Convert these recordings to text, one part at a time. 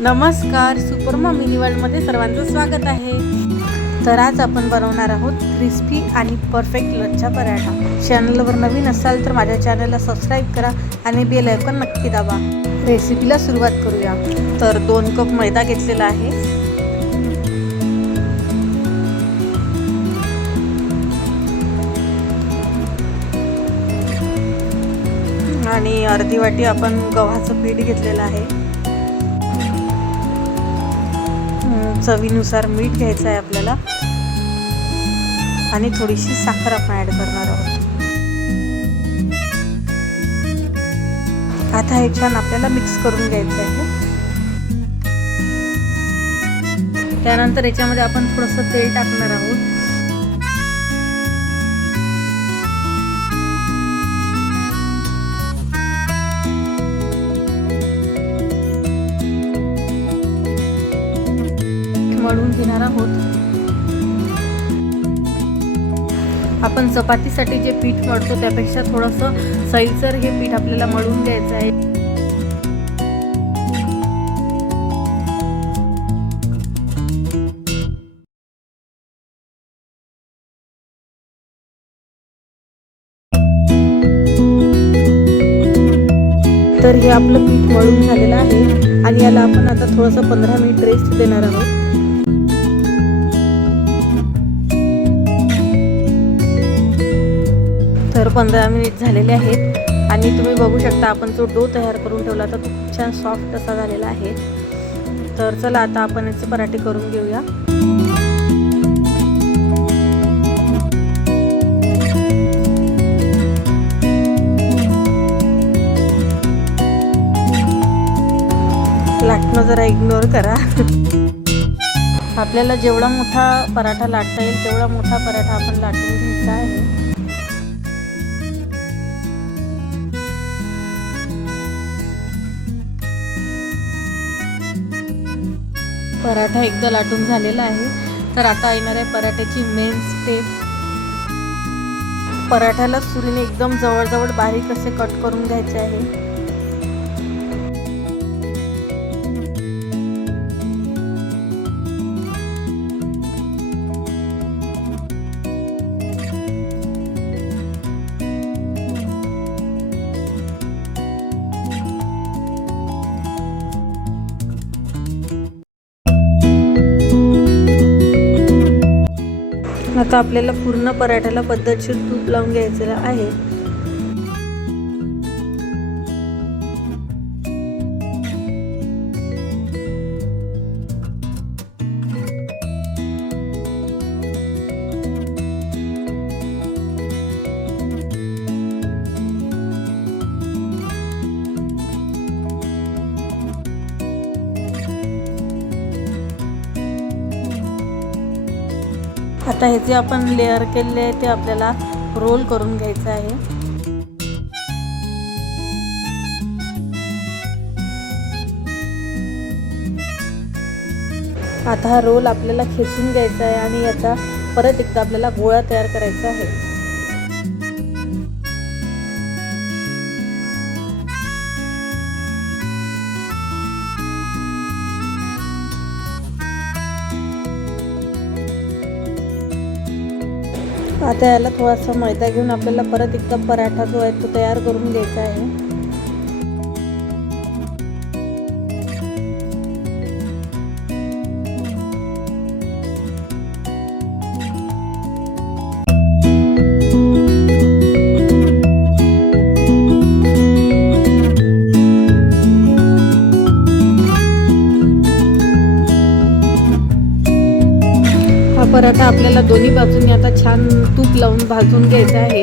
नमस्कार, super mummy वर्ल्डमध्ये सर्वांचं स्वागत आहे। तर आज आपण बनवणार आहोत क्रिस्पी आणि परफेक्ट लच्छा पराठा। चॅनलवर नवीन असाल तर माझ्या चॅनलला सबस्क्राईब करा आणि बेल आयकॉन नक्की दाबा। रेसिपीला सुरुवात करूया। तर 2 कप मैदा घेतलेला आहे आणि अर्धी वाटी आपण गव्हाचं पीठ घेतलेलं आहे। चवीनुसार मीठ घ्यायचं आहे आपल्याला आणि थोडीशी साखर आपण ॲड करणार आहोत। आता हे छान आपल्याला मिक्स करून घ्यायचं आहे। त्यानंतर याच्यामध्ये आपण थोडंसं तेल टाकणार आहोत। मळून घेणार आहोत। आपण चपातीसाठी जे पीठ मळतो त्यापेक्षा थोडंसं सैलसर हे पीठ आपल्याला मळून घ्यायचं आहे। तर हे आपलं पीठ मळून झालेलं आहे आणि याला आपण आता थोडंसं 15 मिनिट रेस्ट देणार आहोत। तर 15 मिनिट झालेले आहेत आणि तुम्ही बघू शकता आपण जो डो तयार करून ठेवला होता तो खूप छान सॉफ्ट असा झालेला आहे। तर चला आता आपण याचे पराठे करून घेऊया। लाटणं जरा इग्नोर करा। आपल्याला जेवढा मोठा पराठा लाटता येईल तेवढा मोठा पराठा आपण लाटून घ्यायचा आहे। पराठा एकदा लाटून झालेला आहे। तर आता येणार आहे पराठ्याची मेन स्टेप। पराठ्याला सुरीने एकदम जवळ बारीक असे कट करून घ्यायचे आहे। आता आपल्याला पूर्ण पराठ्याला पद्धतशीर तूप लावून घ्यायचं आहे। आता हे जे आपण लेअर केलेले आहे ते आपल्याला रोल करून घ्यायचं आहे। आता हा रोल आपल्याला खेचून घ्यायचा आहे आणि याचा परत एकदा आपल्याला गोळा तयार करायचा आहे। आता याला थोडासा मैदा घेऊन आपल्याला परत एकदा पराठा जो आहे तो तयार करून घ्यायचा आहे। पराठा आपल्याला दोन्ही बाजूंनी आता छान तूप लावून भाजून घ्यायचा आहे।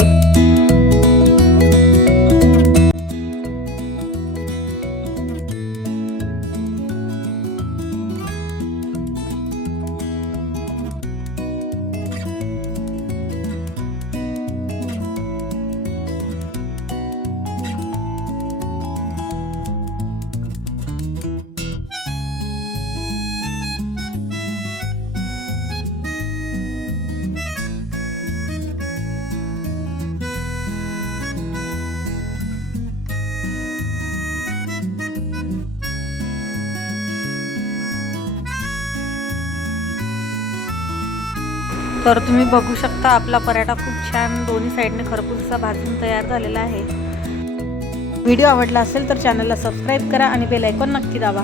तर तुम्ही बघू शकता आपला पराठा खूप छान दोन्ही साईडने खरपूस असा भाजून तयार झालेला आहे. व्हिडिओ आवडला असेल तर चॅनलला सबस्क्राईब करा आणि बेल आयकॉन नक्की दाबा.